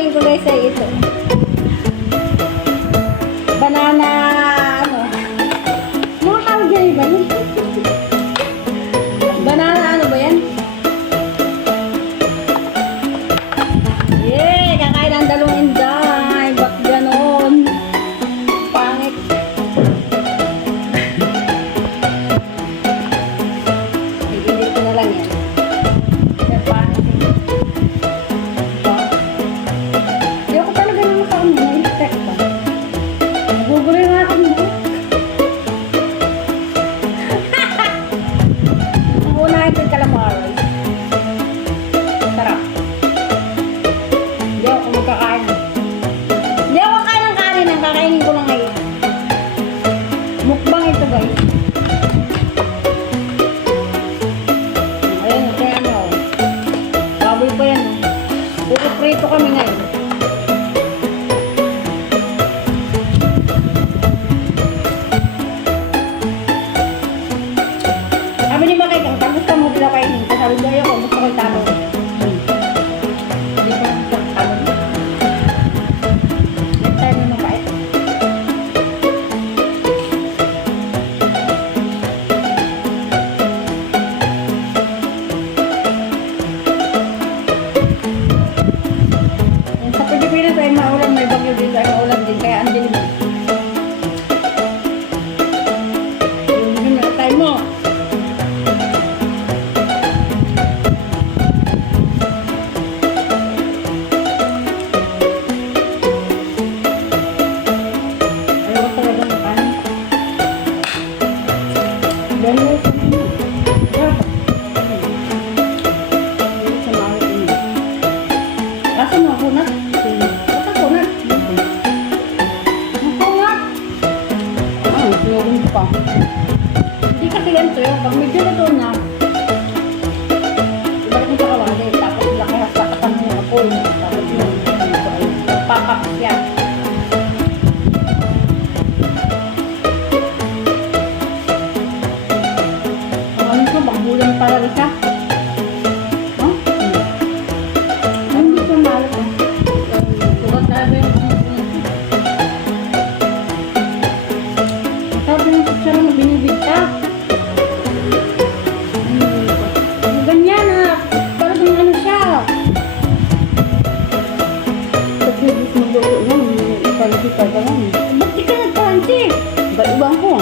kakainin ko guys ay ito. Banana, ano? Ano tawag dyan ba yun? Banana, ano ba yan? Yay! Kakain ang dalawang inday. Ba't ganon? Pangit. Iginit ko na lang yan. Kaya pangit. Hindi ako talaga naman sa kanya. Na-expect pa. Guguloy nga ako mo. Ang unahin ko yung calamari. Sarap. Hindi ako magkakain. Hindi ako kakain ng kanin. Ang kakainin ko lang ngayon. Mukbang ito guys. Ayan, kaya ano. Baboy pa yan. Puro prito kami ngayon. Sabi ni Makay kang gusto mo bila kainin. Sabi ko ayoko, gusto ko italo. Hindi ko gusto ko italo. Next time mo mapait. Sa Pilipinas ay maulan, may bagyo din ay maulan din. Kaya andin mo. Yung mga time mo. Ayaw ko talaga ng kanin. Ganyan sa mga. Dapat. Hindi sa mga ito. Asa mo ako na? Asa ko na? Ako nga. Sinugin ko pa. Hindi kasi ganito yun. Pag medyo na doon na, ibalik mo sa kawali. Tapos lakahas patakan mo yung apoy. Tapos yun. Papap siya. Ano ito? Pagbulan pala rin siya. Huh? Hindi siya malat eh. Sukat talaga yung sabi ng kutsara na binibigta. Ganyan na. Parang ano siya. Sa previous mo luto na, ipansi ka ka lang. Ba't di ka nagpansi? Iba-ibang ko.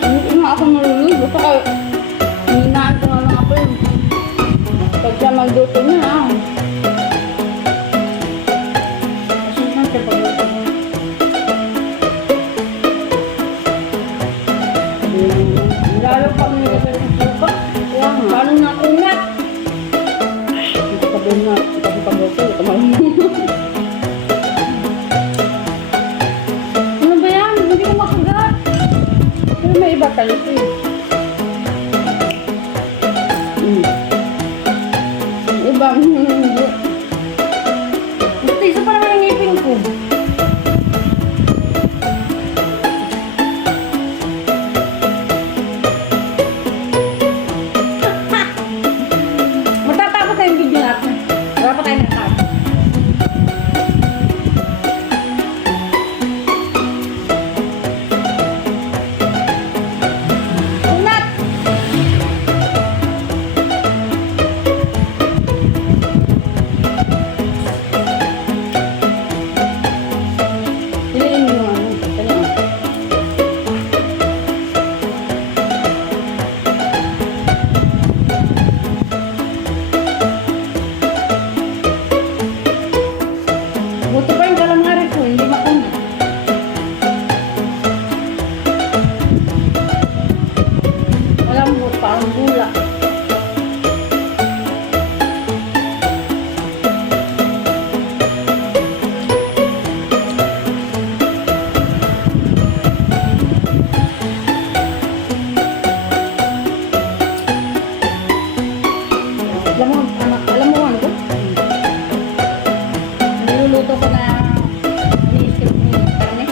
Hindi nga ako nalulog. Basta kayo, hininaan ko nga lang ako yun. Pag siya magluto niya, kasi naman siya pagluto. Lalo pag nilagay ng suka. Kaya nga. Paano nakunat? Hindi ka doon na. Kasi pagluto, ito marunong. Ano ba yan? Hindi ko makagat. Pero may iba tayo eh. Iba, hindi. Gusto, isa pa naman ang ngipin ko. Matatapos na yung video natin. Wala pa tayo natapos. Unat! Piliin mo yung ano. Kanya. Buto pa yung calamari ko, hindi makunat. Malambot, parang bula. Alam mo ano ko? Niluluto ko na ni-strip ni karne.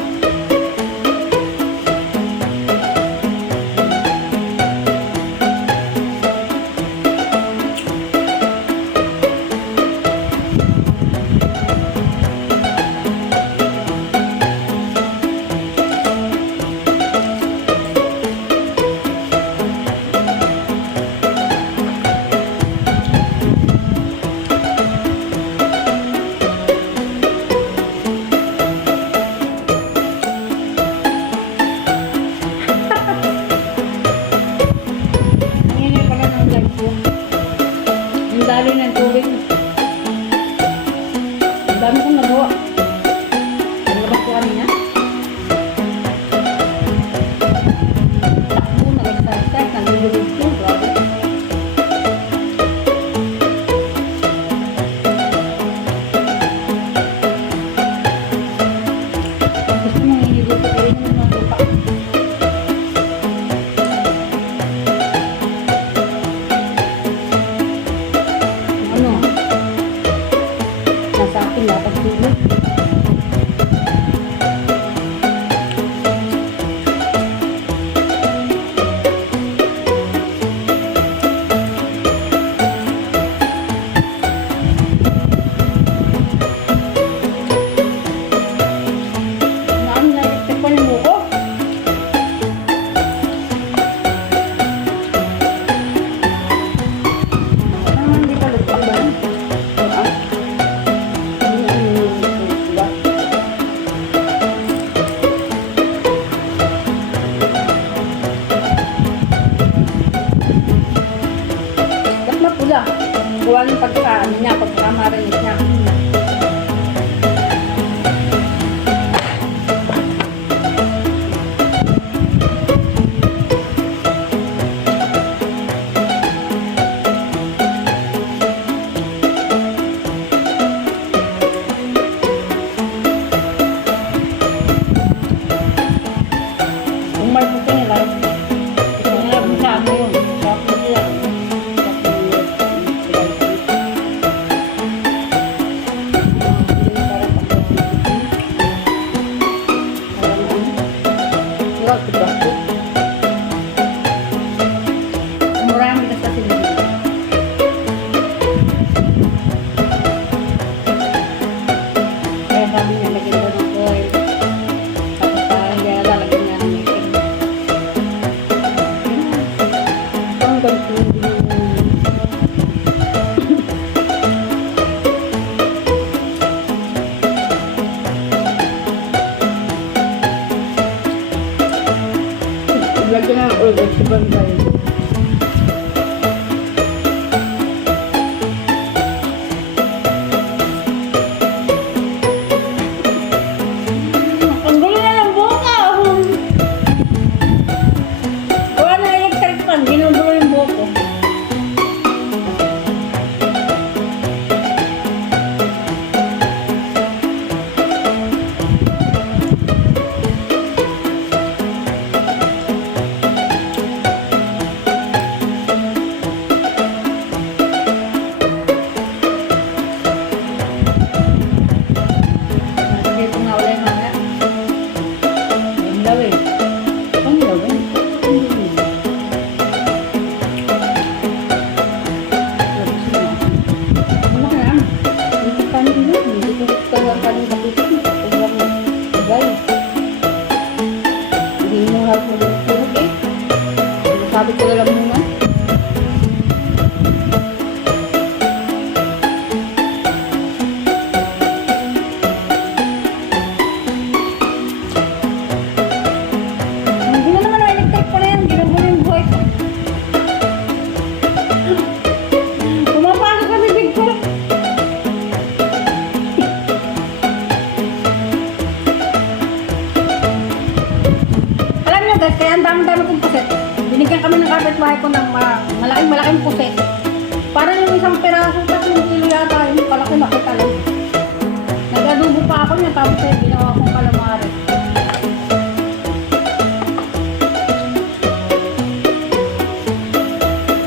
dapat sili. Naan na itikpan yung buko. Hindi ka lupa ba? Ba't mapula? Gawa ng pagkakaan niya, pagkakamarinig niya. Kung may puti nila, ito nila busama yun. Tapos nila. Marami ka sa sinigil. Kaya sabi niya, lagyan ko ng oil. Tapos parang kaya lalagyan niya ng itim. Ang ganito yung lagyan ng oil sa bangkay. Ang gulo na ng buka! Wala na electric fan, ginugulo yung buko. Dito nga wala yung mga. Ang law eh. Ang law eh. Ano ka na? Hindi ka kanin yun. Hindi ko kaya kanin kapitan. Sobrang bagay. Hindi mo harap mo yung tulog eh. Sabi ko na lang muna. Hindi na naman ang electric pa na yan. Ginugulo yung buhay ko. Pumapasok sa bibig ko. Alam niyo guys, kaya ang dami-dami kong puset. Binigyan kami ng kapitbahay ko ng malaking puset. Parang yung isang piraso, 3 kilo yata. Yung palaki-laki talaga. Nag-adubo pa ako niya, tapos ginawa kong calamari.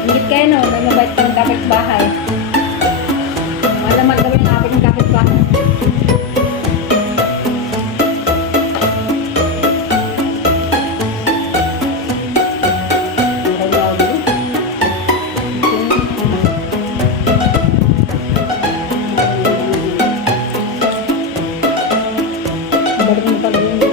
Ingit kayo no, may mabait kang kapitbahay. Malaman kami ng aking kapitbahay. Balik mo pag yun.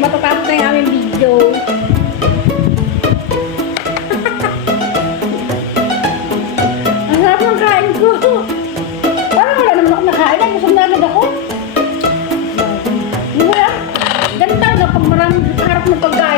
matatapos na yung aming video. Ang sarap ng kain ko. Parang wala naman ako nakain. Ay, gusto na agad ako. Wala. Ganun talaga pag maraming harap ng pagkain.